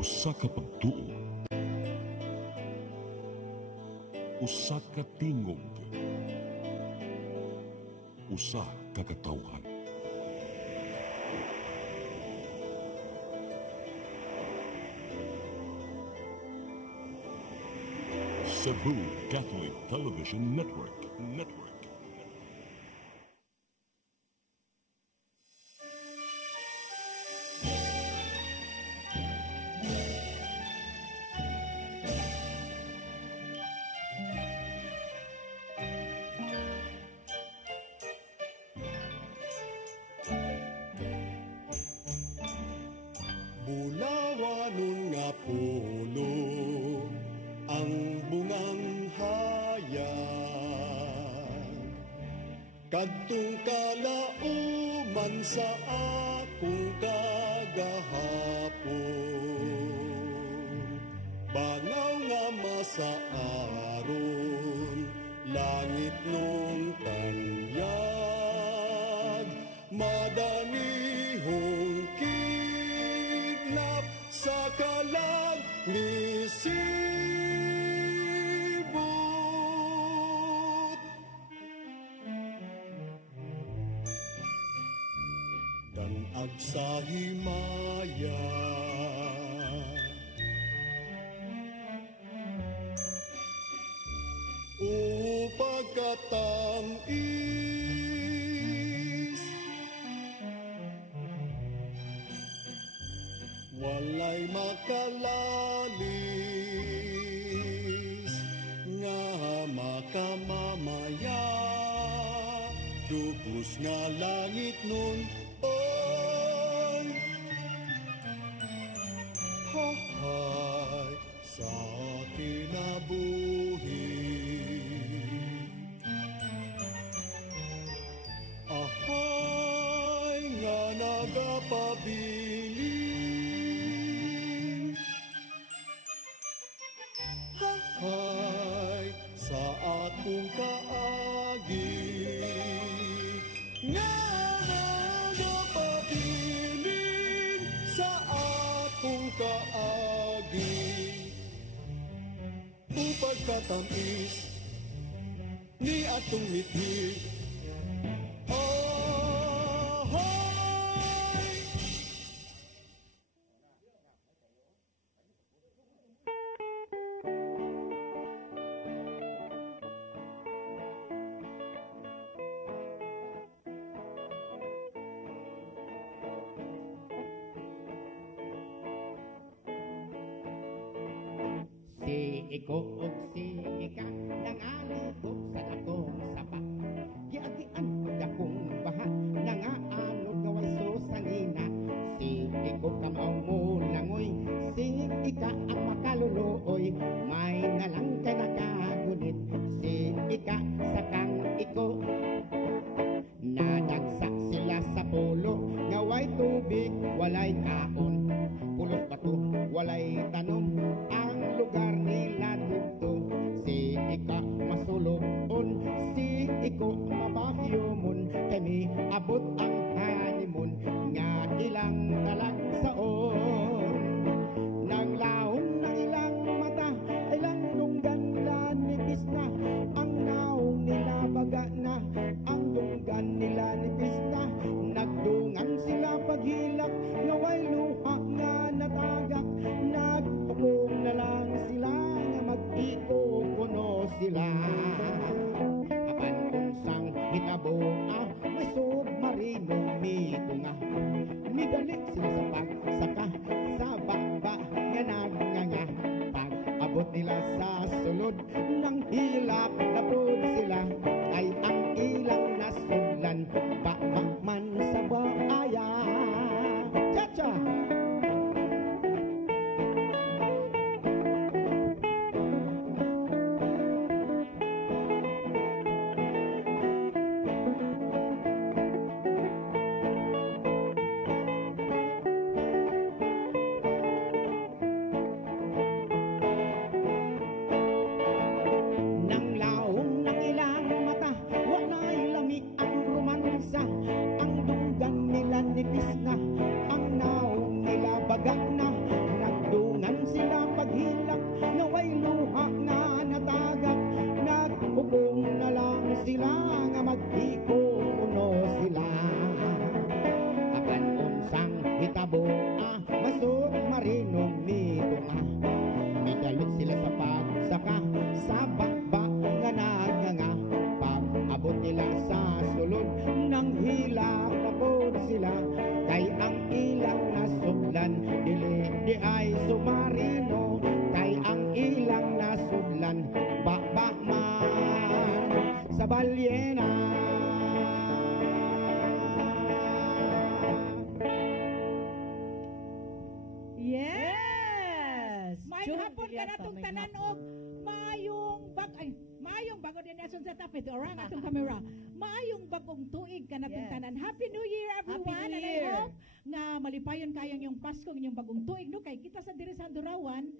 Usa ka pagtuo, usa ka tingog, usa ka katawhan. Cebu Catholic Television Network. Bulawanon nga pulo ang bungang hayag, kadtong kalauman sa akong kagahapon. Bangaw nga masaaron, langit nung tanyag, madanihong kidnap sa kalag ni sibot. Danag sa himaya, o pagkatamis, walay makalalis nga makamamaya, dubos nga langit nun, oy hahay sa kinabuhi. Ahay nga nagapabilin, hahay sa akong kaagi, nga nagapabilin sa akong kaagi. Upag katamis ni atong mitmit, si iko og si ika nangaligog sa dakong sapa, giagian dakong baha nangaanod nga way susangina. Si iko kamaw mo langoy, si ika ang makaluluoy, may nalang ka nakagunit. Si ika sa kang iko nadagsak sila sa pulo, nga way tubig walay kaon, pulos bato walay tanom ang lugar nila dito. Si ika masulubon, si iko mabahyomon, kami abot ang honeymoon nga ilang talag saon. Nang laom ng ilang mata, ilang lunggan nila nipis na, ang naong nila baga na, ang lunggan nila nipis na. Nagdungan sila paghilak, nga way luha nga natagak, nagpapong na lang sila, nga mag-iko kuno sila. Apan unsang hitabo, may submarino mito nga, migalik sila sa pagsaka, sa baba nga nagnganga. Pag abot nila sa sulod, nang hilap na po sila, ay ang ilang nasudlan, bakbak man sa baaya. Cha-cha! nipis na, ang naong nila bagak na, nagdungan Maayong hapon ka na itong tanan o maayong bago din nason sa tapit. Orang atong kamera. Maayong bagong tuig ka na itong tanan. Happy New Year everyone. Happy New And I Year. hope nga malipayon kayong yung Pasko, yung bagong tuig. No? Kay kita sa diri sa Durawan,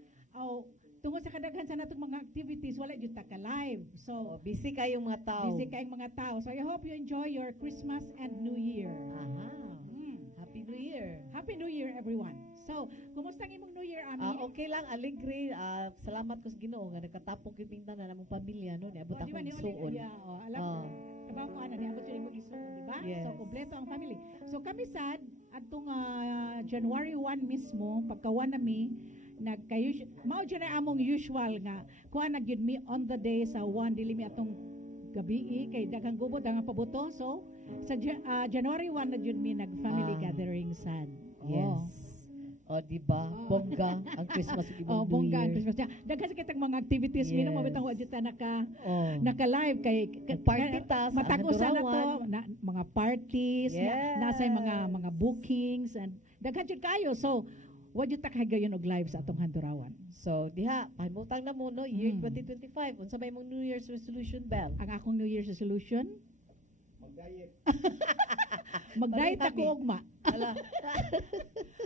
tungod sa kadaghan sa natong mga activities, wala jud ta ka live. So, Busy kayong mga tao. busy kayong mga tao. So, I hope you enjoy your Christmas and New Year. Aha. Mm. Happy New Year. Happy New Year, everyone. So, kumusta ang imong New Year, Ami? Okay lang, aligre. Salamat ko sa Ginoo nga nagkatapok yung pinta na namong pamilya no, niabot Oh, di ba, akong ni Oli- suon. Yeah, alam Oh. diba ko ano, niabot yun yung isuon, di ba? Yes. So, kompleto ang family. So, kami sad, atong January 1 mismo, pagkawan nami, mao dyan na among usual nga, kuha na gyud mi on the day sa 1, dili mi atong gabi, kay daghang gubot, daghang pabuto. So, sa January 1 na gyud mi nag-family gathering sad. Yes. Di ba? Bongga ang Christmas ug Oh, New bongga ang Year. Christmas. Daghan sa kitang mga activities, Yes. minang mabitang wa jud ta Oh. naka-live kay Party tas, matag-usa na to Durawan. mga parties, Yes. nasa mga bookings and daghan jud kayo. So, wa jud ta kahigayon og live sa atong Handurawan. So, diha, pahimutang na mo, no? Year Mm. 2025. Unsa may mong New Year's resolution, Bell? Ang akong New Year's resolution, Mag-diet. mag-diet Pareha, ako ugma. Ala,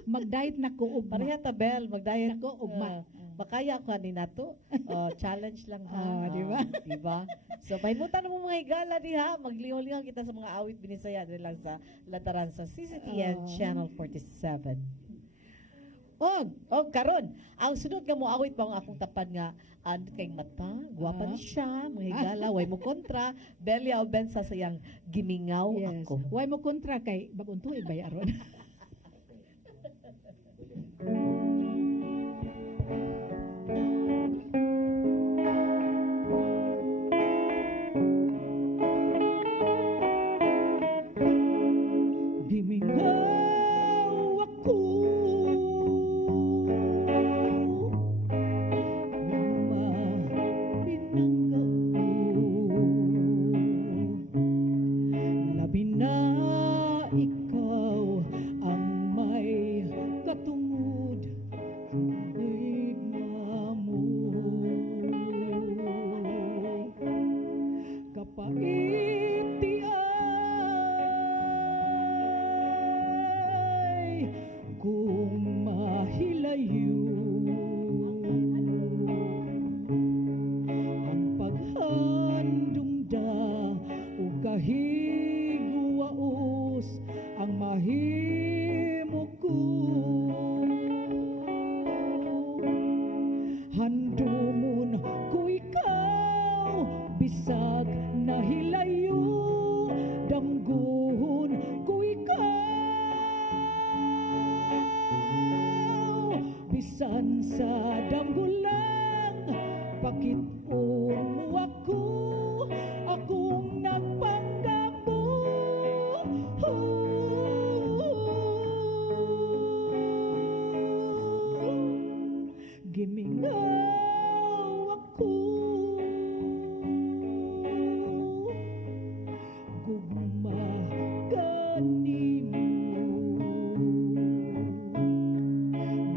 Mag-diet na ko ugma. pareha ta, Bell. Mag-diet. Ako, ugma. Makaya ko ni nato. Challenge lang ha. Oh, di ba? Di ba? So, pahimutang na mo mga higala diha. Magliho-liho kita sa mga awit binisaya dito lang sa Lataran sa CCTN Channel 47. Karon, ang sunod nga mo awit pa ang akong tapan nga kay mata, guwapa ni siya, mga higala, way mo kontra, Belia o Ben sa sayang gimingaw Yes. ako. Why mo kontra kay bagong tuig ba aron? Gimingaw ako. Labi na ikaw ang may katungod higma mo. Kapait di ay kung mahilayo ang paghandumda o kahiguwaos ang mahimo ko. Handumon ko ikaw bisag nahilayo, damguhon ko ikaw bisan sa damgulang pakit-on mo ako, akong nagpanggamo. Gimingaw ako, gugma kanimo.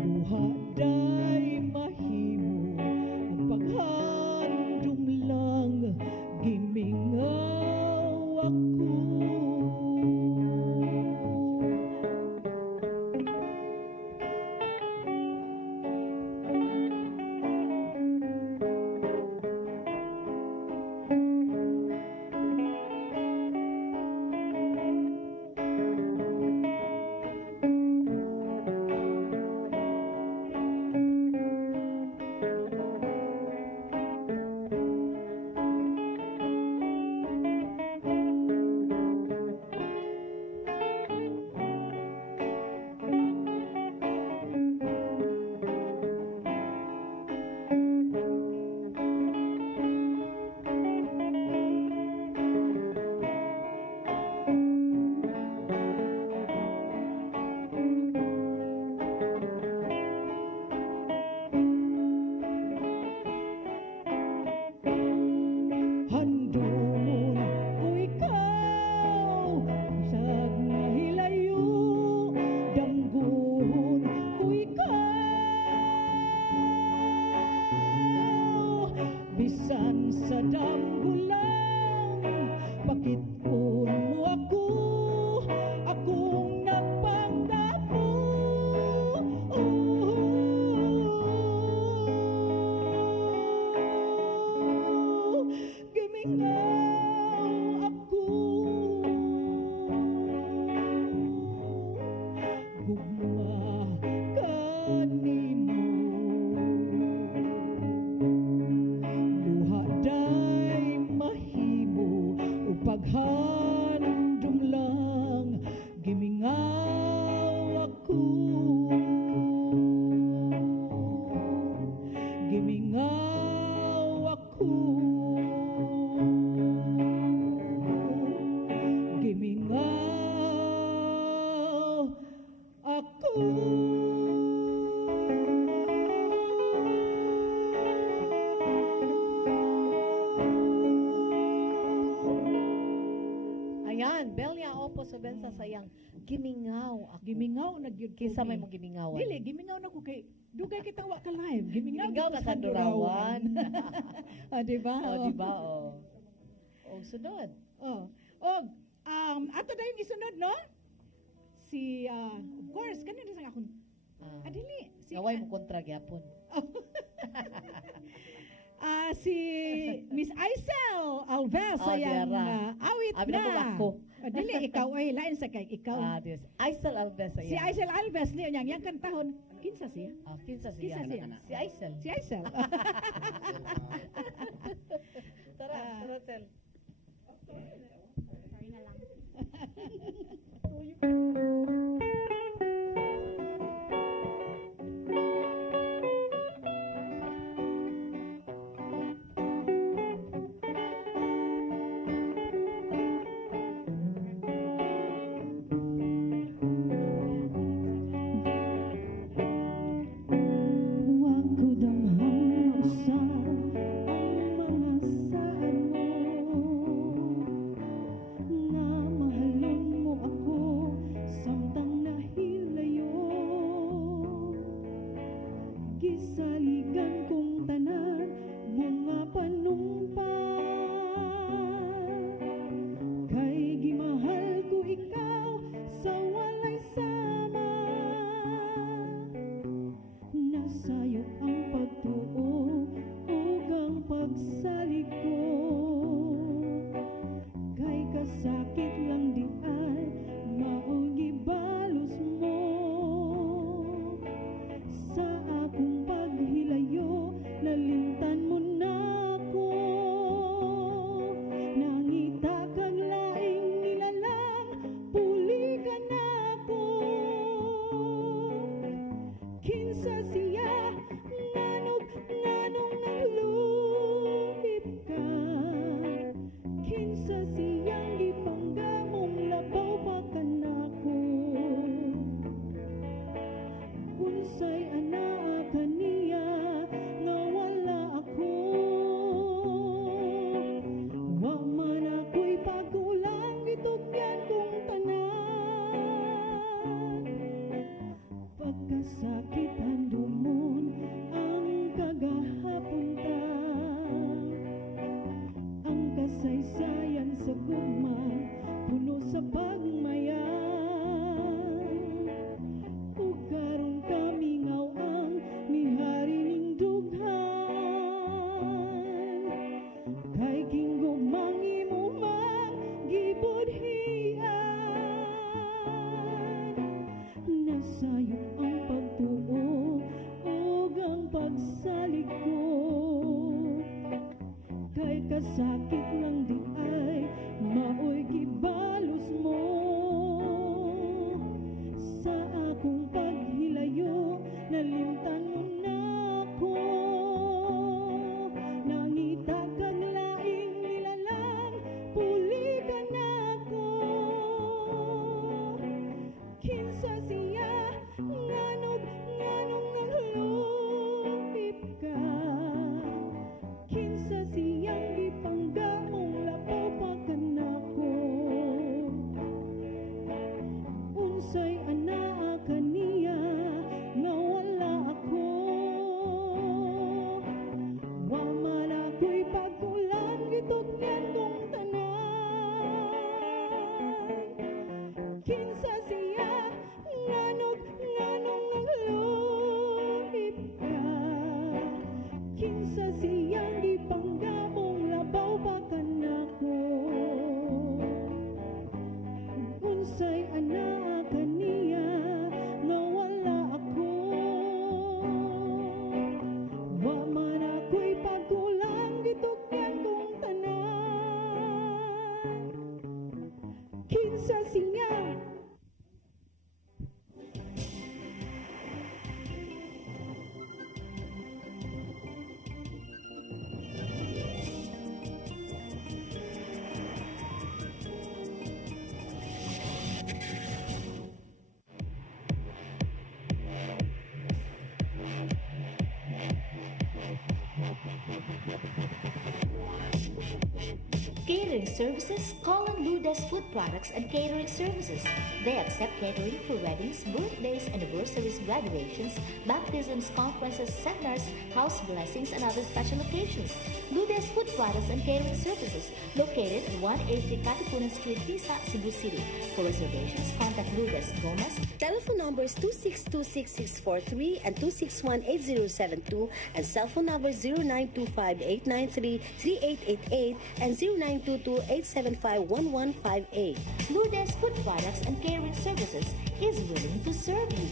Luhaday mahimo ang paghandom lang, gimingaw ako. Ayan, Belia Opo Subensa sayang gimingaw ako. Gimingaw na gyud ko. Kisa may kay- mo gimingawan. Dili, gimingaw na ko kay dugay kita wa ka live. Gimingaw Gimingaw kita ka sa Durawan. Ah, di ba? Oh, di ba? Oh. Oh, sunod. Oh. Oh, ato na yung isunod, no? Si, of course, kanina sa akong, dili. Si, Naway mo kontra gyapon. si Miss Aisel Alves, Oh, sayang Diara. awit Abi na. na po ako. Dili, ikaw ay, lain sa kay ikaw. Yes. Aisel Alves ayan. Si Aisel Alves, niyo niyang, yang kantahon, kinsa siya? Kinsa siya? Kinsa siya? Si Aisel. Si Aisel. Tara, Rosel. Huwag ko damhang mausap ang mga saan mo, nga mahalon mo ako samtang nahilayo. Gisaligan kong tanan mga panumpa, kay gimahal ko ikaw sa walay sama. Nasayo ang pagtuo ug ang pagsalig ko, kay kasakit lang di ay maong gibalos mo. Sa akong paghilayo nalimtan mo na ako, nangita kang laing nilalang puli ka na ako. Kinsa siya nganong nalulip ka, kinsa siyang gipanggamong labaw pa kanako. Unsay anaa kaniya nga wala ako, wa man ako'y pagkulang gitugyan kong tanan. Pagkasakit handumon ang kagahapon ta, ang kasaysayan sa gugma puno sa pagmayan. Ug karon kamingaw ang mihari ning dughan, kay kinggumang imo man gibudhian. Nasayo ang pagtuo ug ang pagsalig ko, kay kasakit lang di ay maoy gibalos mo. Sa akong paghilayo nalimtan mo na ako, nangita kang laing nilalang puli ka na ako. Kinsa siya Catering services, call on Lourdes Food Products and Catering Services. They accept catering for weddings, birthdays, anniversaries, graduations, baptisms, conferences, seminars, house blessings, and other special occasions. Lourdes Food Products and Catering Services, located at 183 Katipunan Street, Tisa, Cebu City. For reservations, contact Lourdes Gomez. Telephone numbers 2626643 and 2618072 and cell phone numbers 0925-893-3888 and 0922-875-1158. Lourdes Food Products and Catering Services is willing to serve you.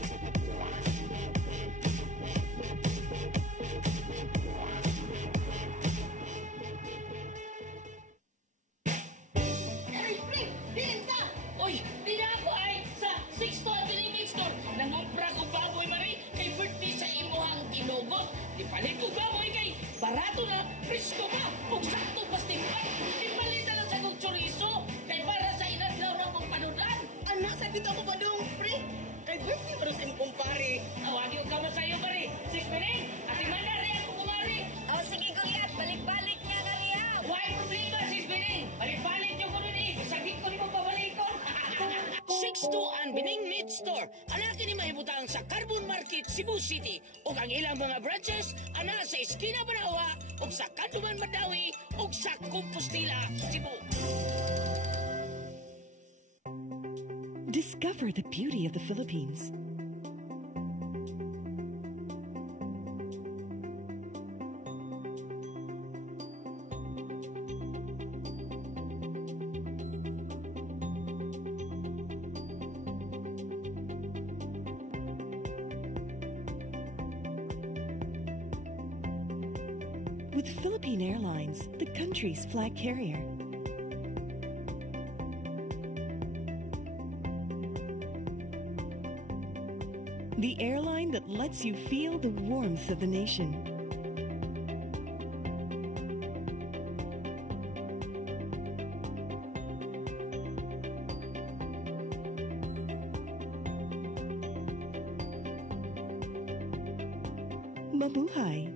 Uy, di na ako ay sa 6th Avenue Meat Store. Nangumpra ko baboy mari kay birthday sa imuhang tinugot. Di palit ko baboy kay barato na, presko pa, ug sakto pastingkan. Di palit na lang sa kong chorizo kay para sa inadlaw na mong panudan. Anak, sakit ako ba dong, pre? Kay birthday mo rin sa kumpare. Awagi ka masayo mari. 6 minute, at imanda rin ako kumari. Oh, sige kuya, balik-balik niya na riya. Why problema, 6 minute? Balik-balik yung ko rin eh. Sakit ko ni mo pabalikon. 6-2 Bining Meat Store. Anak ni mahibutang sa Carbon Market, Cebu City. O ang ilang mga branches, ana sa Esquina Banawa, o sa Kanduman Madawi, o sa Compostela, Cebu. Discover the beauty of the Philippines. With Philippine Airlines, the country's flag carrier. The airline that lets you feel the warmth of the nation. Mabuhay!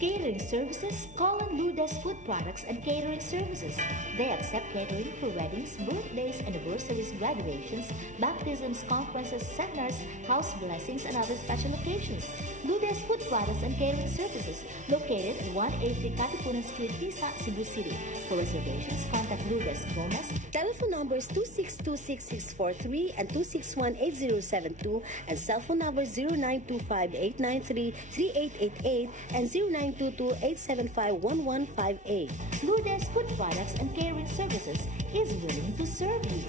Catering Services, call on Lourdes Food Products and Catering Services. They accept catering for weddings, birthdays, anniversaries, graduations, baptisms, conferences, seminars, house blessings, and other special occasions. Lourdes Food Products and Catering Services, located at 183 Katipunan Street, Tisa, Cebu City. For reservations, contact Lourdes Gomez. Telephone numbers 2626643 and 2618072 and cell phone numbers 0925-893-3888 and 0922-875-1158. Lourdes Food Products and Catering Services is willing to serve you.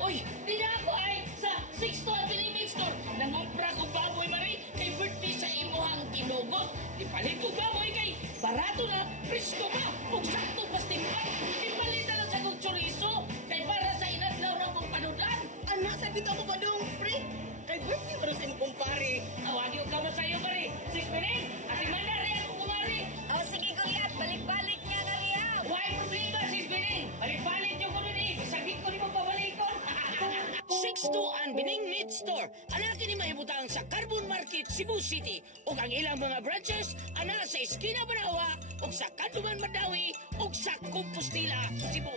Uy, di na ako ay sa 6th Avenue Meat Store. Nangumpra ko baboy mari kay birthday sa imuhang tinugot. Di palit ko baboy kay barato na, presko pa, ug sakto pastingkan. Di palit na lang sa kong chorizo kay para sa inadlaw na mong panudan. Anak, sakit ako ba dong, pre? Kay birthday mo rin sa kumpare. Awagi ka masayo mari. 6 minute, at imanda rin ako kumari. Oh, sige kuya, balik-balik niya na riya. Why problema, 6 minute? Balik-balik yung ko rin eh. Sakit ko ni mo pabalikon. 6-2 Bining Meat Store. Anak ni mahibutang sa Carbon Market, Cebu City. O ang ilang mga branches, ana sa Esquina Banawa, o sa Kanduman Madawi, o sa Compostela, Cebu.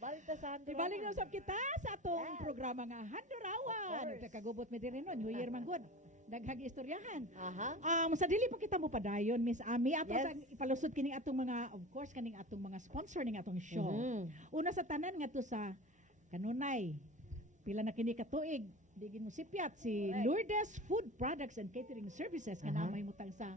Balik ta sa Handurawan. Ibalik na usap kita sa atong programa nga Handurawan. Nagkakagubot mi diri nun, New Year man good. Daghang istoryahan. Aha. Sa dili pa kita mo padayon, Miss Ami, ato Yes. sa ipalusod kining atong mga, of course, kaning atong mga sponsor ning atong show. Una sa tanan nga to sa kanunay, pila na kini katuig, digin mo sipyat si Lourdes Food Products and Catering Services nga namay mutang sa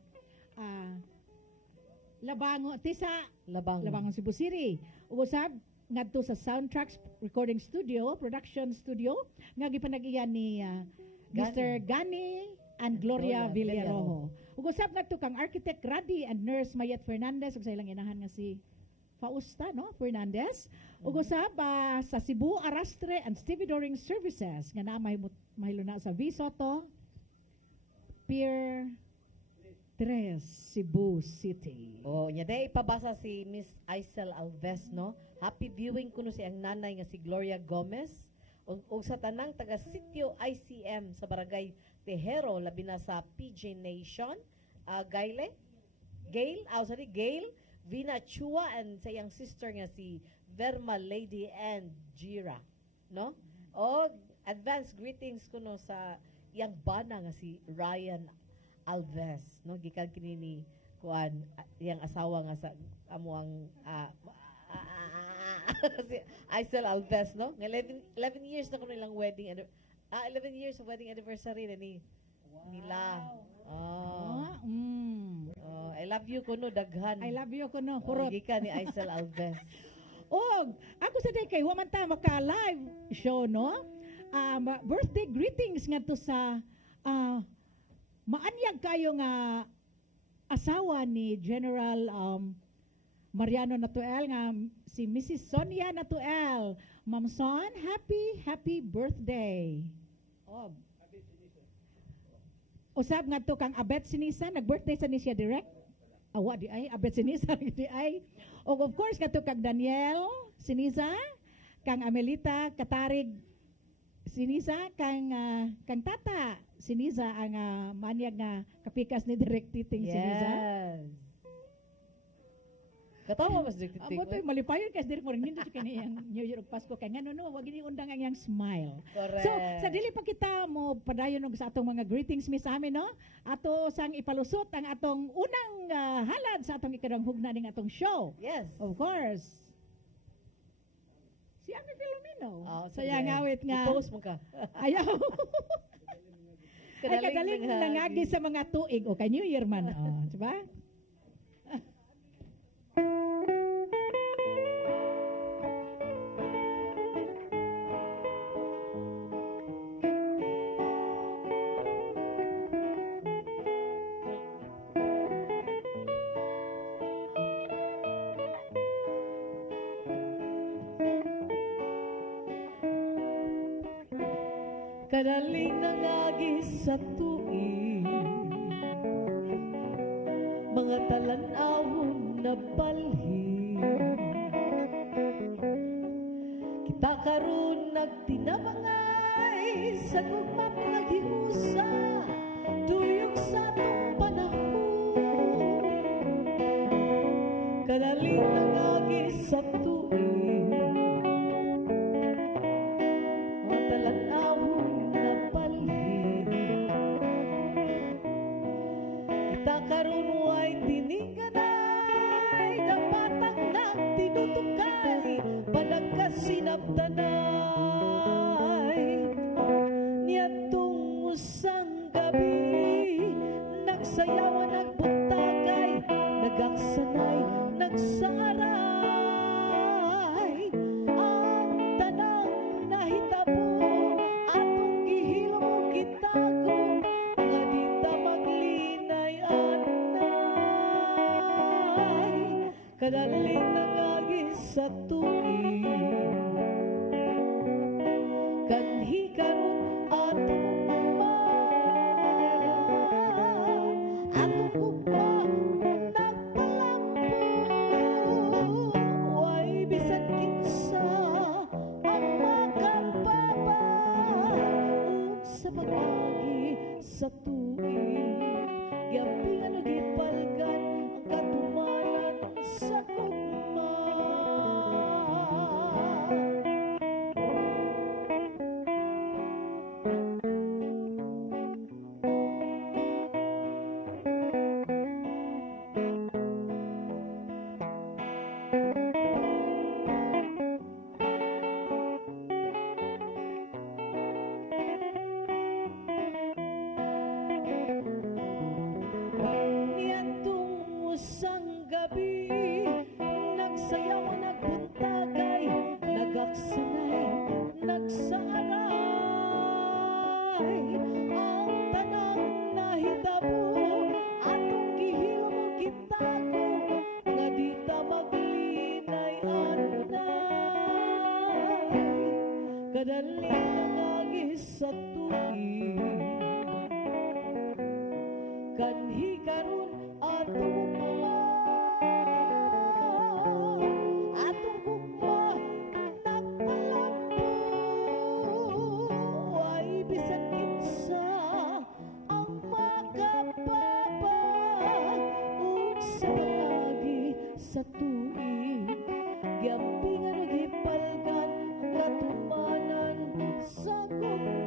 Labango, tisa Labang. Labangon Cebu City. Ug usab ngadto sa Soundtracks Recording Studio, Production Studio, nga gipanag-iya ni Mr. Gani and Gloria Villarojo. Ug usab ngadto kang Architect Radi and Nurse Mayet Fernandez ug sa ilang inahan nga si Fausta no Fernandez. Ug usab sa Cebu Arrastre and Stevedoring Services nga naa mahilo na sa V Soto Pier 3, Cebu City. Oh, nya day ipabasa si Miss Aisel Alves, no? Happy viewing kuno si ang nanay nga si Gloria Gomez ug sa tanang taga sitio ICM sa barangay Tejero labi na sa PJ Nation, Gayle, Gail, Vina Chua and sa iyang sister nga si Verma Lady and Jira, no? O advance greetings kuno sa iyang bana nga si Ryan Alves, no, gikan kini ni kuan yang asawa nga sa amuang si Aisel Alves, no, nga 11 years na kuno ilang wedding 11 years of wedding anniversary na ni nila. I love you kuno daghan. I love you kuno kurot. Gikan ni Aisel Alves. Og ako sa day kay wa man ta maka live show, no, birthday greetings ngadto sa maanyag kayo nga asawa ni General Mariano Natuel nga si Mrs. Sonia Natuel. Ma'am Son, happy birthday. Usab nga to kang Abet Sinisa, nag-birthday sa ni siya direct. Awa di ay, Abet Sinisa di ay. O of course nga to kang Daniel Sinisa, kang Amelita Katarig Sinisa, kang Tata Sinisa ang manyag nga kapikas ni Direct Titing Sinisa. Yes. Katawa mas Direct Titing. Amo to malipayon kasi direct mo rin nindot kani ang New Year ug Pasko kay ngano no wag ni undang ang yang smile. Correct. So sa dili pa kita mo padayon og sa atong mga greetings mi sa amin, no. Ato sang ipalusot ang atong unang halad sa atong ikadang hugna ning atong show. Yes. Of course. Si Ami Filomeno. So Sayang awit nga. I-post mo ka. Ayaw. Ay kadaling nangagi sa mga tuig o kay New Year man. Diba? Kadaling nangagi sa tuig, mga talanawon na balhin. Kita karon nagtinabangay sa gugma pinaghiusa, tuyok sa atong panahon. Kadaling nangagi sa tuig, mga talanawon karon way tininganay dapat ang nagtinutukay panagkasinabtanay niadtong usang gabi nagsayawan nagbutagay nagaksanay nagsaray ang tanang nahitabo atong gihilom gitago nga di ta maglinay kadaling nangagi sa tuig kanhi karon atong atong gugma nagpalambo way bisan kinsa ang magababa sa pag-agi sa tuig gapingan og ipalgan ang katumanan sa gugma. kanhi karon atong gugma atong gugma nagpalambo ay bisan kinsa ang makapabag ug sa palagi sa tuig giambingan ug gipalgan ang katumanan sa gugma.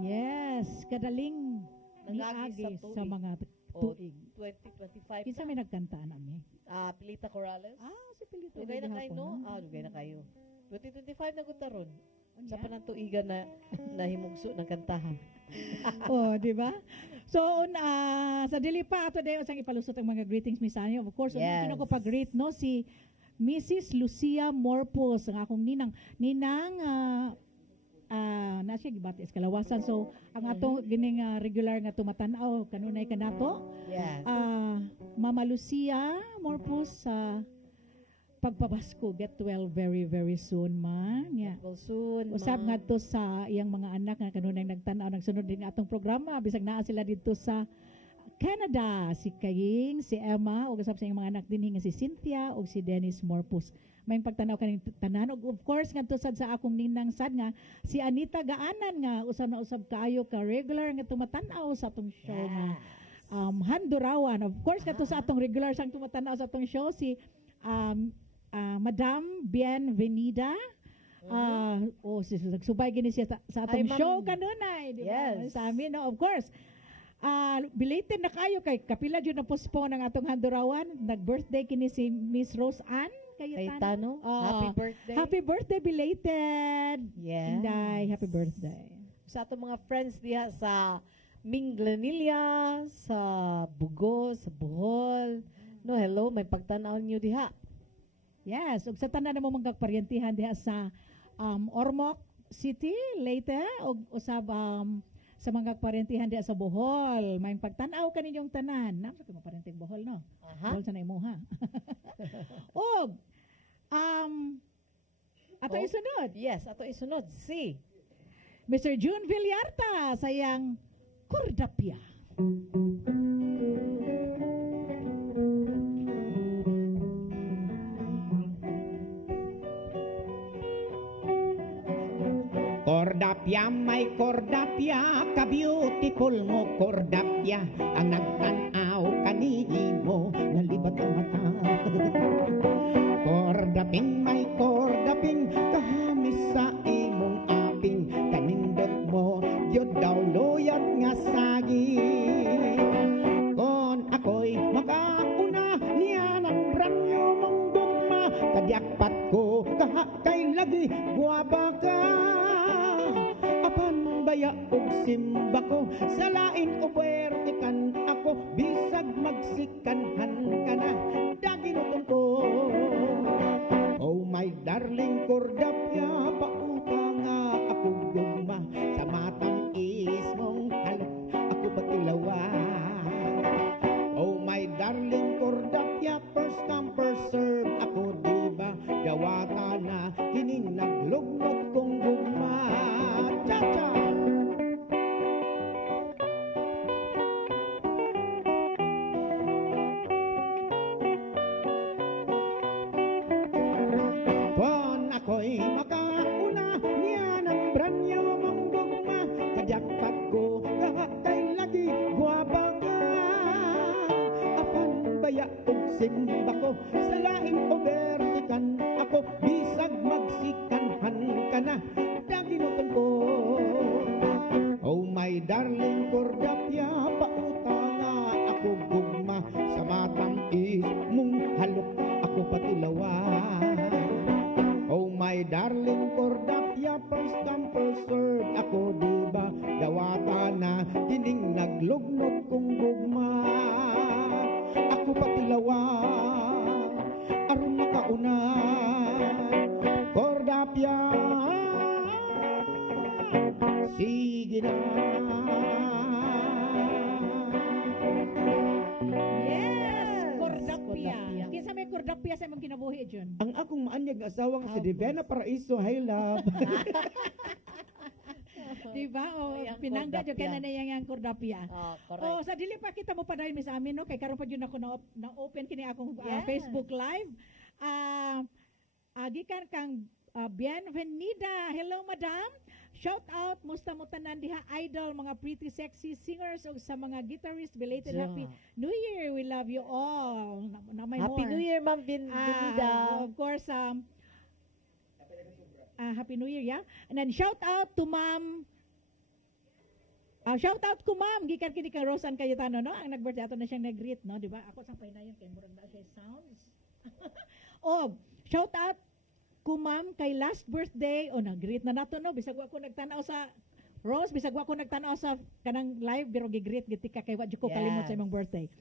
Yes, kadaling Nangagi niagi sa sa tuig. mga O, tuig. 2025 Kinsa may nagkanta nami? Pilita Corrales. Si Pilito. Dugay na kayo, no? Dugay na kayo. 2025 na gud taron. Sa panantuigan na nahimugso ng kantahan. Oh, di ba? So, sa dili pa ato dayon sang ipalusot ang mga greetings misanyo. Of course, Yes. yes. Ko pa-greet no si Mrs. Lucia Morpos, ang akong ninang na siya gibati sa kalawasan. So, ang atong gining regular nga tumatan-aw kanunay kanato. Yes. Mama Lucia Morpos sa pagpabasko, get well very very soon man. Yeah. Well, soon. Usab ma. nga to sa iyang mga anak nga kanunay nagtan-aw nagsunod din atong programa bisag naa sila dito sa Canada, si Kaying, si Emma, ug usab sa iyang mga anak dinhi nga si Cynthia ug si Dennis Morpus. May pagtanaw kaning tanan ug of course nga sad sa akong ninang sad nga si Anita Gaanan nga usab na usab kaayo ka regular nga tumatan-aw sa atong show nga Handurawan. Of course nga to sa atong regular sang tumatan-aw sa atong show si Madam Bienvenida. Subay gini siya sa atong show kanunay, di ba? Yes. Sa amin, no? Of course. Belated na kayo kay kapila jud na postpone ang atong handurawan. Nag-birthday kini si Miss Rose Ann Cayetano. Happy birthday. Happy birthday belated. Yes. Inday, happy birthday. Sa atong mga friends diha sa Minglanilla, sa Bugo, sa Bohol. No, hello, may pagtanaw niyo diha. Yes, ug sa tanan na mo magkaparyentihan diha sa Ormoc City, Leyte, ug usab sa mga parentihan diha sa Bohol. May pagtan-aw kaninyong tanan. Namo sa maparenteng Bohol, no? Bohol sa imuha. ug ato isunod. Yes, ato isunod si Mr. June Villarta sayang Kordapia. Kordapya, may kordapya, ka-beautiful mo kordapya, ang nagtanaw kanimo, nalibat ang mata. Kordaping, may kordaping, kahamis sa imong aping, kanindot mo, yun daw luyot nga sagi. Kon ako'y makauna, niya ng branyo mong gugma, kadyakpat ko, kahakay lagi, guwapa ka. Apan baya og simba ko, sa lain o puwertikan ako, bisag magsikanhan ka na, daginuton ko. Oh my darling kordapya, pauta nga ako gugma, sa matang is mong halok, ako patilawa. Oh my darling kordapya, first come first serve ako diba, gawata na kining naglugnot kong gugma. Cha-cha! Kung ako'y makauna, niya ng branyo mong gugma, kadyapat ko, kahakay lagi, guwapa ka. Apan baya og simba ko, sa laing o vertikan ako, bisag magsikanhan ka na, daginuton ko. Oh my darling kordapya, pauta nga ako gugma, sa matamis mong halok, ako patilawa. Oh my darling kordapya, first come first serve ako diba, gawata na kining naglugnot kong gugma, ako patilawa, aron makauna. Kordapya, sige na. Yes, Kordapia. Kinsa may Kordapia sa imong kinabuhi Jun? Ang akong maanyag na asawa nga si Of Divena Paraiso, hi love. Diba? O Ay, ang pinangga jud kordapya. kana na yang kordapya. Oh, O correct. sa dili pa kita mo padayon mi sa amin no kay karon pa jud ako na open kini akong Yes. Facebook live. Gikan kang Bienvenida. Hello madam. Shout out musta mo tanan diha idol mga pretty sexy singers o sa mga guitarist belated Ja. happy New Year. We love you all. Na may Happy more. New Year, Ma'am Benida. Of course, Happy New Year, yeah? And then shout out to Ma'am, shout out ko Ma'am, gikan kini kang Rosan Cayetano, no? Ang nag-birthday ato na siyang nag-greet, no? Di ba? Ako sa pahinayon kay murag na siya sounds. Oh, shout out ko Ma'am kay last birthday, nag-greet na nato, no? Bisag ako nagtanaw sa Rose, bisag ako nagtanaw sa kanang live, pero gi-greet giti ka kay wa jud ko kalimot sa Yes. imong birthday.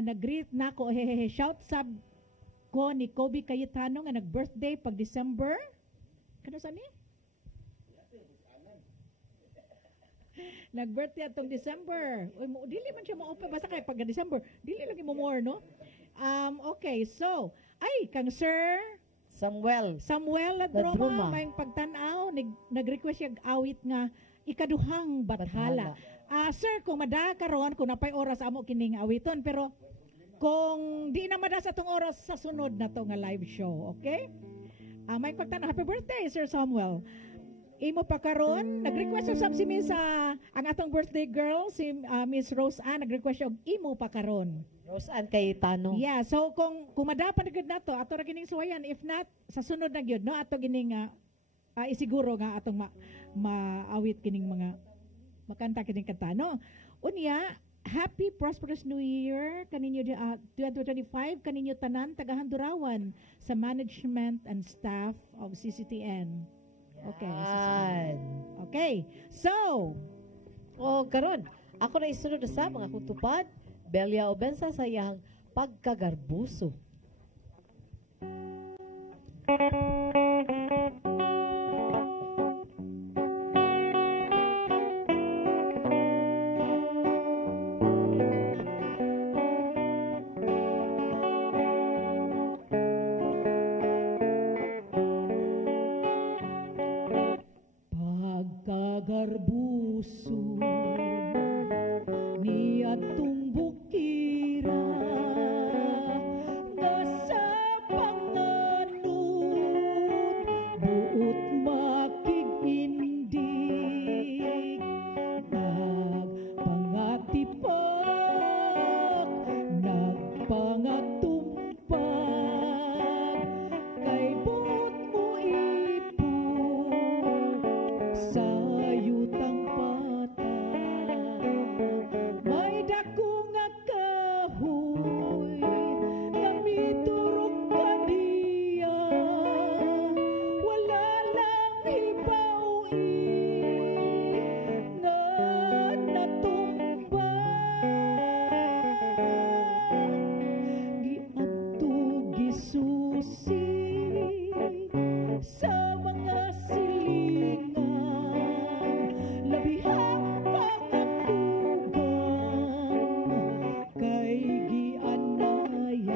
Nag-greet na ko, hehehe, shout sab ko ni Kobe Cayetano nga nag-birthday pag December. Kano sa ni? Nag-birthday atong December. Uy, dili man siya mo-open basta kay pag December. Dili lagi mo more, no? Okay, so, ay, kang Sir Samuel. Ladroma, may pagtanaw, nag-request siya awit nga ikaduhang bathala. Sir, kung mada karon kung napay oras amo kining awiton, pero kung di na mada sa tong oras sa sunod na to nga live show, okay? May pagtanaw, happy birthday, Sir Samuel. Imo pa karon, nag-request sa si Miss ang atong birthday girl, si Miss Rose Ann, nag-request siya og imo pa karon. Rose Ann Cayetano. Yeah, so kung madapan gyud nato, ato ra gining suwayan, if not sa sunod na gyud, no, ato gining isiguro nga atong maawit kining mga makanta kining kanta, no. Unya, happy prosperous new year kaninyo 2025 kaninyo tanan taga Handurawan sa management and staff of CCTN. Okay. Yan. Okay. So, Karon, ako na isunod na sa mga kutupad, Belia Obensa sa iyang pagkagarbuso. Pagkagarbuso ni atong bukira nga sa panganod buot makigindig nagpangatipak nagpangatumpag kay buot mo ipon sa yutang pata may dako nga kahoy nga miturok ka diya wala lang hibawi nga natumba giadto gisusi sa mga silingan labihang pangatugan kay gianayan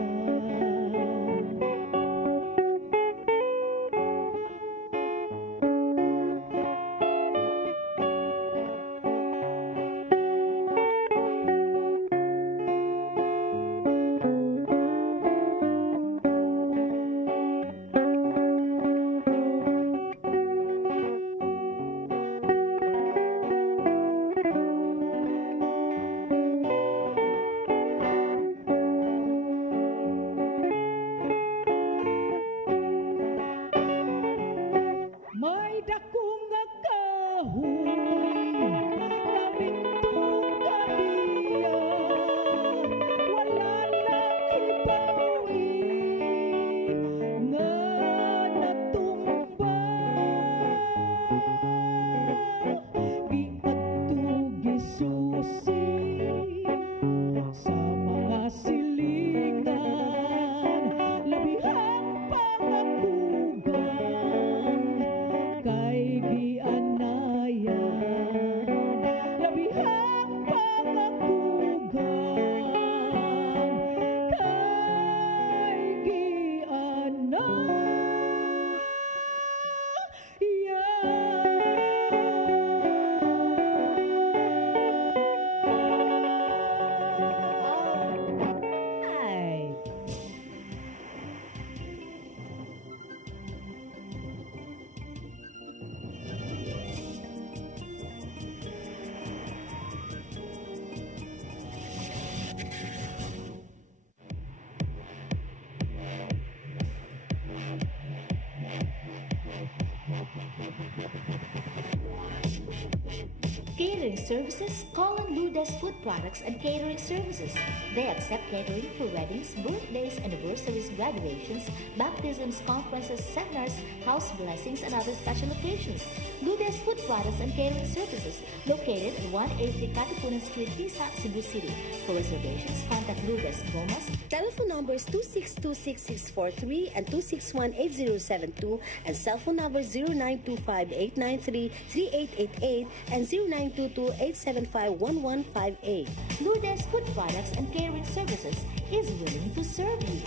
Catering services, Colin Lourdes Food Products and Catering Services. They accept catering for weddings, birthdays, anniversaries, graduations, baptisms, conferences, seminars, house blessings, and other special occasions. Lourdes Food Products and Catering Services, located at 183 Katipunan Street, Tisa, Cebu City. For reservations, contact Lourdes Gomez. Telephone numbers 2626643 and 2618072 and cell phone numbers 0925-893-3888 and 0922-875-1158. Lourdes Food Products and Catering Services is willing to serve you.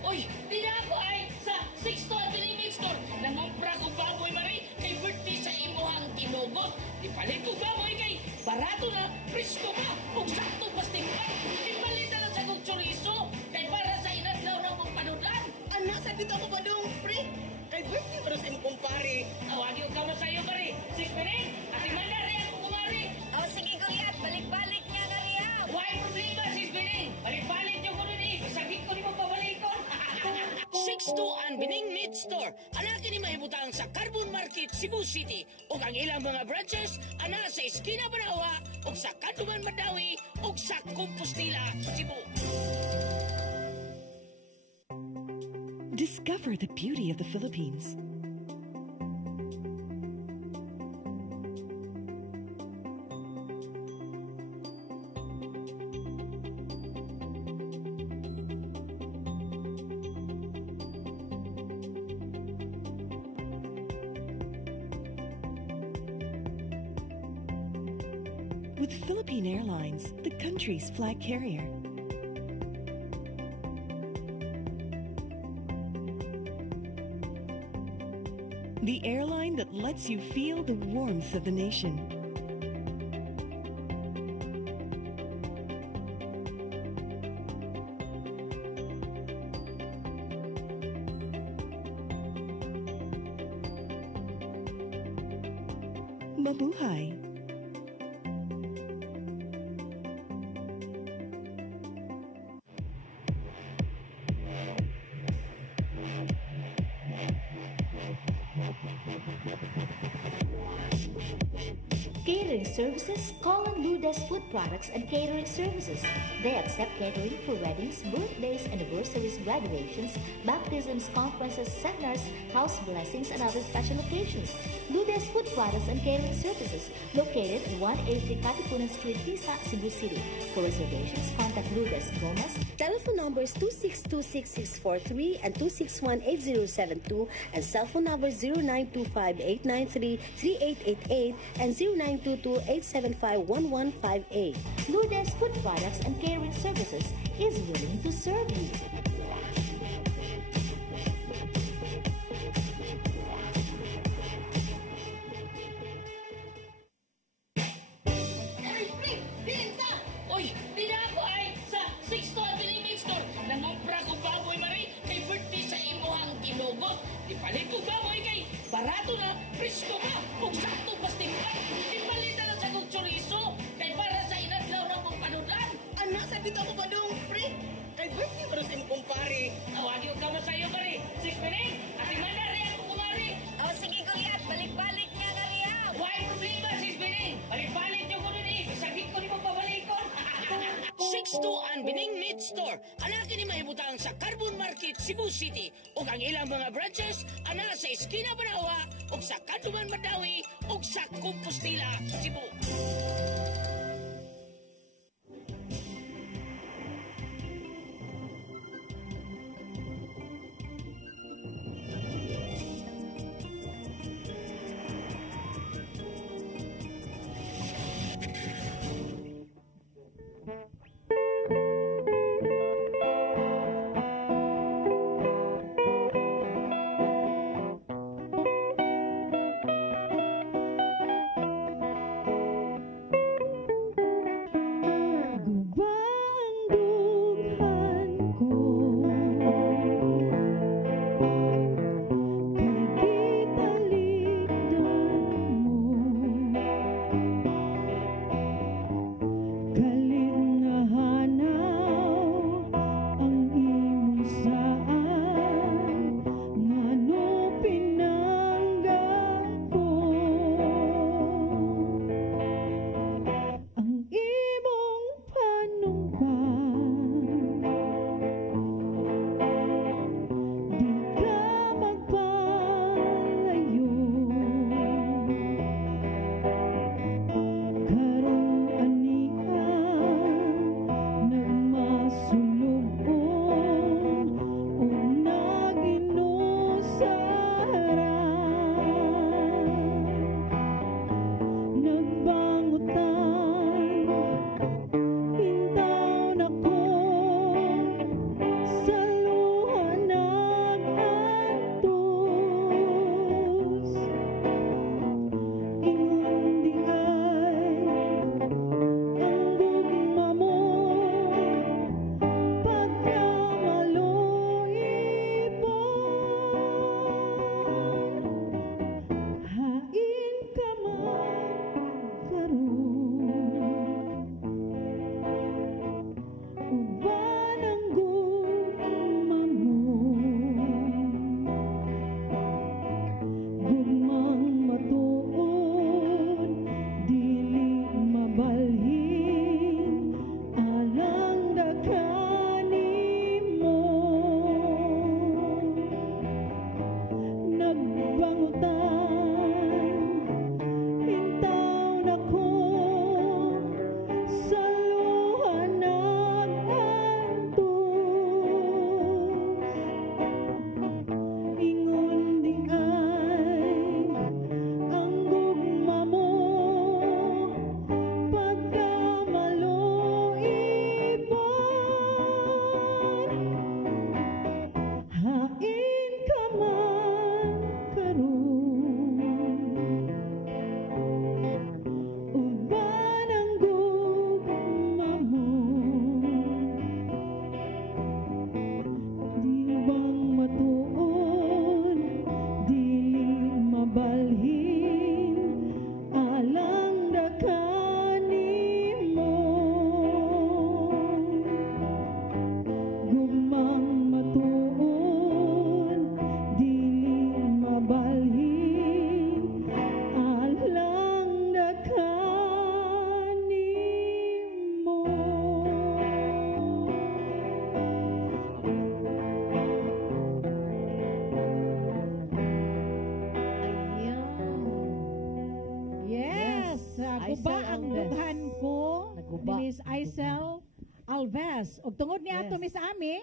Uy, di na ako ay sa 6 to Avenue Store. Nangumpra ko baboy mari kay birthday sa imuhang tinugot. Di palit ko baboy kay barato na, presko ka, ug sakto pastimpan. Di palit na sa kong chorizo kay para sa inadlaw na mong panudan. Anak, sa dito ako ba dong, pre? Kay birthday para sa imong kumpare. Awagi ka mo sa iyo mari. 6 minutes, at imanda rin ako kumari. Oh, sige kuya, balik-balik niya na riya. Why problema, 6 minutes? Balik-balik yung kuno ni. Sakit ko ni mo pabalikon. 6 ang Bining Meat Store. Anak ni mahibutang sa Carbon Market, Cebu City. O ang ilang mga branches, ana sa Esquina Banawa, o sa Kanduman Madawi, o sa Compostela, Cebu. Discover the beauty of the Philippines. With Philippine Airlines, the country's flag carrier. The airline that lets you feel the warmth of the nation. Mabuhay. Catering Services, Colin Lourdes Food Products and Catering Services. They accept catering for weddings, birthdays, anniversaries, graduations, baptisms, conferences, seminars, house blessings, and other special occasions. Lourdes Food Products and Catering Services, located at 183 Katipunan Street, Tisa, Cebu City. For reservations, contact Lourdes Gomez. Telephone numbers 2626643 and 2618072 and cell phone numbers 0925-893-3888 and 0922-875-1158. Lourdes Food Products and Catering Services is willing to serve you. Uy, di na ako ay sa 6 to Avenue Store. Nangumpra ko baboy mari kay birthday sa imuhang tinugot. Di palit ko baboy kay barato na, presko ka, ug sakto pastimpan. Di palit na sa kong chorizo kay para sa inadlaw na mong panudan. Anak, sa dito ako ba dong, pre? Kay birthday para sa imong kumpare. Awagi ka mo sa iyo mari. 6 minutes, at imanda rin ako kumari. Oh, sige kuya, balik-balik niya na riya. Why problema, 6 minutes? Balik-balik yung kuno ni. Sakit ko ni mo pabalikon. 6 ang Bining Meat Store. Anak ni mahibutang sa Carbon Market, Cebu City. O ang ilang mga branches, ana sa Esquina Banawa, o sa Kanduman Madawi, o sa Compostela, Cebu. Naguba Aisel ang Alves. dughan ko Naguba. ni Miss Aisel Alves. Og tungod ni ato Yes. Miss Ami,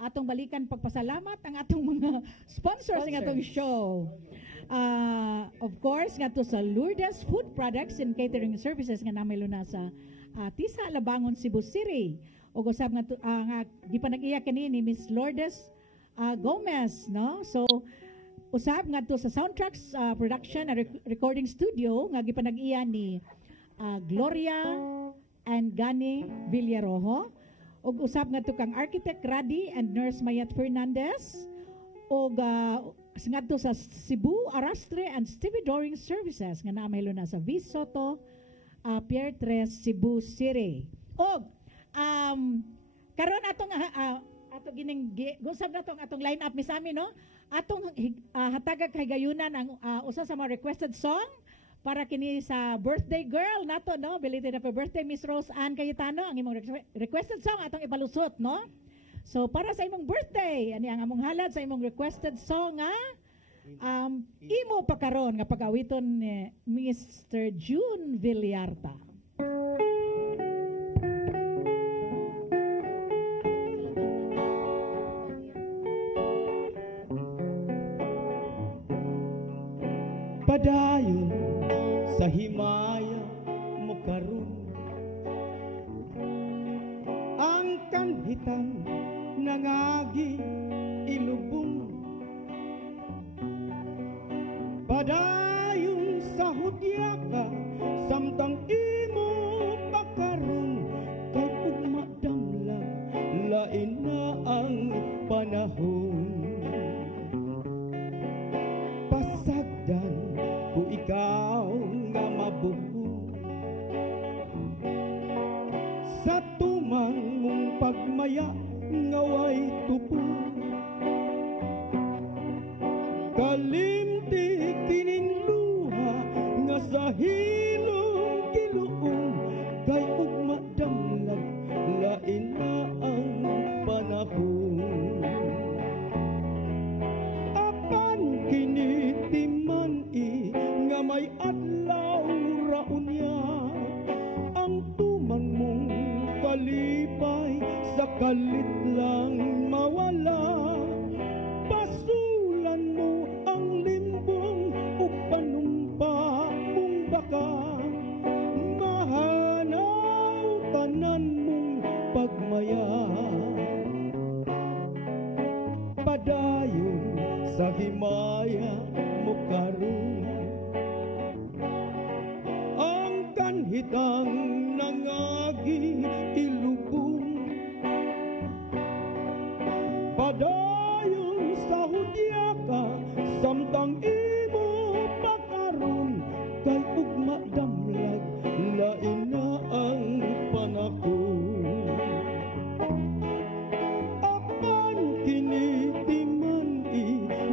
atong balikan pagpasalamat ang atong mga sponsors ng atong show. Of course, nga to sa Lourdes Food Products and Catering Services nga namay luna sa Tisa Alabangon, Cebu City. O usab nga nga di pa nag-iya kanini Miss Lourdes Gomez, no? So usab nga to sa Soundtracks Production and Recording Studio nga gipanag-iya ni Gloria and Gani Villarojo. Og usab nga to kang Architect Radi and Nurse Mayat Fernandez. Og nga to sa Cebu Arastre and Stevedoring Services nga naamay na sa V. Soto, Pier 3, Cebu City. Og karon atong ato gining gusab na atong line up Miss Ami, no? Atong hatagag higayunan ang usa sa mga requested song para kini sa birthday girl nato, no? Belated happy birthday Miss Rose Ann Cayetano, ang imong requested song atong ibalusot, no? So para sa imong birthday, ani ang among halad sa imong requested song imo pa karon nga pag-awiton ni Mr. June Villarta. Padayon sa himaya mo karon, ang kanhitang nangagi ilubong. Padayon sa hudya ka, samtang imo pakaron, kay ugma damlag lain na ang panahon. Pasagdan ko ikaw nga mabuo sa tumang mong pagmaya ngaway tupo. Kalimti kining luha nga sa hilong kiluong, kay ugma damlag lain na ang panahon. Apan kinitiman nga may adlaw raunya, ang tumang mong kalipay sa kalit lang mawala. Pasulan mo ang limbong ug panumpa mong baka, mahanaw tanan mong pagmaya. Padayon sa himaya mo karon, ang kanhitang nangagi ilubong. Padayon sa hudya ka, samtang imo pakaron, kay ugma damlag lain na ang panahon. Apan kinitiman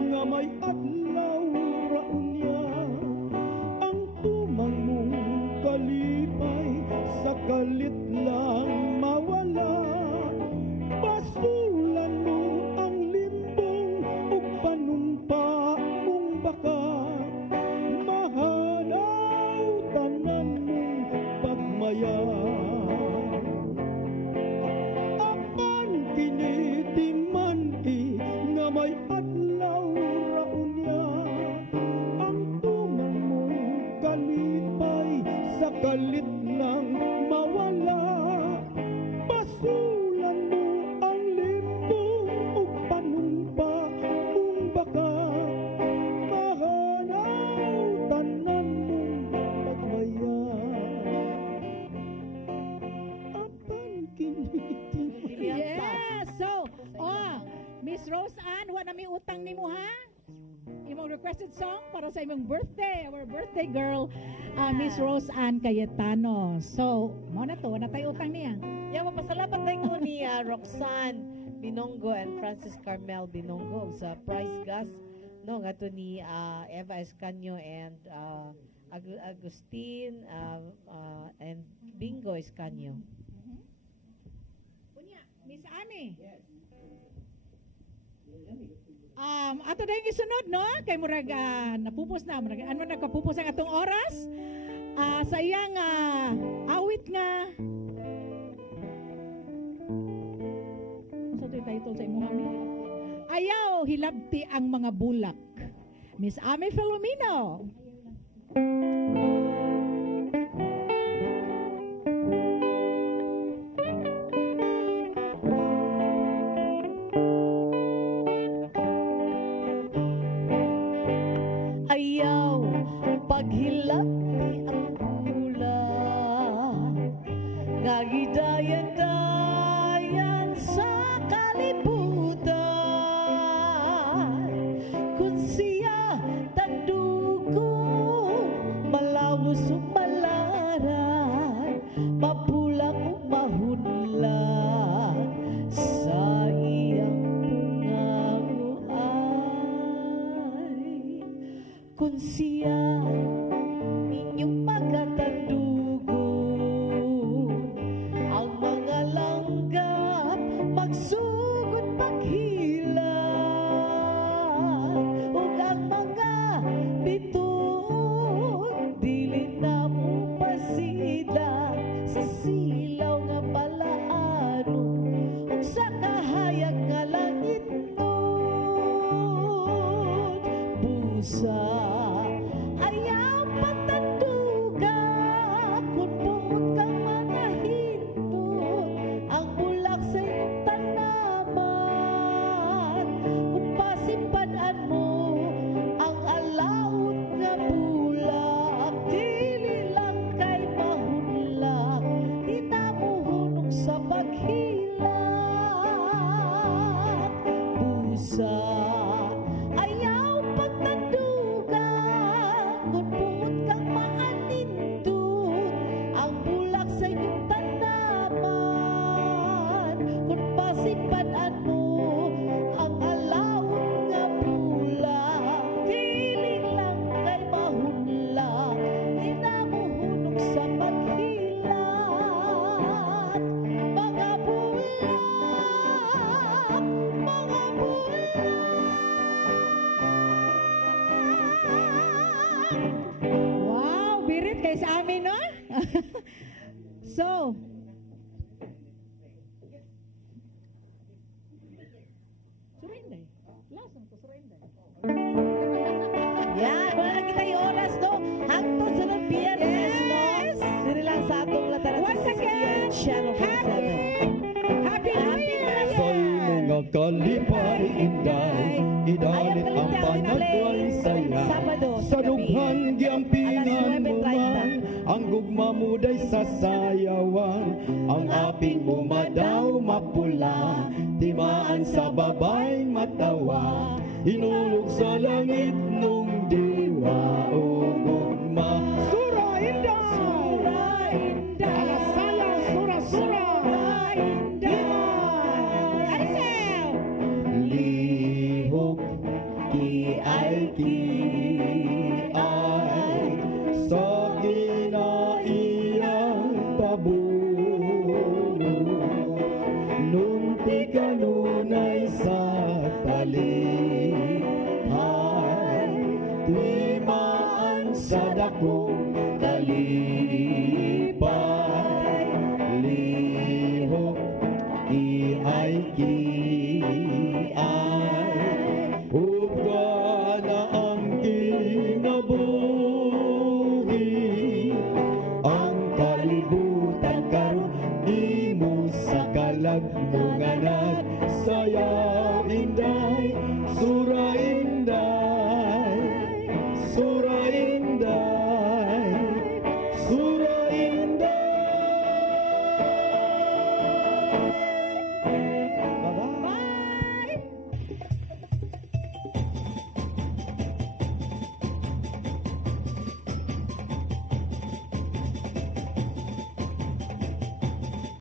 nga may adlaw raunya, ang tumang mong kalipay sa kalit lang mawala. Pasulan mo ang limbong ug panumpa mong baka, mahanaw tanan mong pagmaya. Apan kinitiman nga may adlaw raunya, ang tumang mong kalipay sa kalit lang mawala. Pasulan mo ang limbong ug panumpa mong baka, mahanaw tanan mong pagmaya. Apan kinitiman. Yes! So, Miss Rose Ann, wala mi utang nimo ha? Imong requested song para sa imong birthday, our birthday girl, Miss Rose Ann Cayetano. So, mo na to, wala tayo utang niya. Yeah, mapasalamat tayo ko ni Roxanne Binongo and Francis Carmel Binongo sa prize gas, no, nga to ni Eva Escanio and Agustin and Bingo Escanio. Miss Ami. Ato dahil isunod, no? Kay murag napupos na, murag ano nagkapupos ang atong oras. Sa iyang awit nga ano sa title sa imong ami? Ayaw hilabti ang mga bulak. Miss Ame Filomeno. Ayaw paghilap ni ang bulak, ngagidayan-dayan sa kalibutan. Kung siya tandugo, malawos o malaran, mapulak o mahunlan sa iyang pungaruan. Kung siya inyong magatandugo, ang mga langgam magsugod paghila, ug ang mga bituon dili na mo pasida sa silaw nga balaano ug sa kahayag nga langit nun. Busa ayaw patanduga kung buot kang manahintod ang bulak sa iyong tanaman. Kung pasimpadan mo ang alawot nga bulak, dili lang kay mahulak, di na muhunong sa paghilak. Busa ayaw pagtanduga kung buot kang maanindot ang bulak sa iyong tanaman. Kung pasimpadan mo ang alawot nga bulak, dili lang kay mahunlak, di na muhunong sa paghilak. Mga bulak, mga bulak. Wow, birit kay sa amin, no? So, surrender. Last one to surrender. Yan, wala na kita yung oras, no? Hangtod sa ng biyernes, no? Dili lang sa atong lataran Once sa again, Channel 47. Happy New Year! Sa'y mga kalipay inday, idalit ang panagway saya. Sa dughan giampingan mo man, ang gugma mo day sa sayawan. Ang aping mo madaw mapula, timaan sa babay matawa. Hinulog sa langit nung diwa o gugma. Sura inday! Sura inday! Alasaya, sura, sura! Lihok ki ay sa ginaiyang pabuno nung di kanunay sa talihay, timaan sa dakong kali.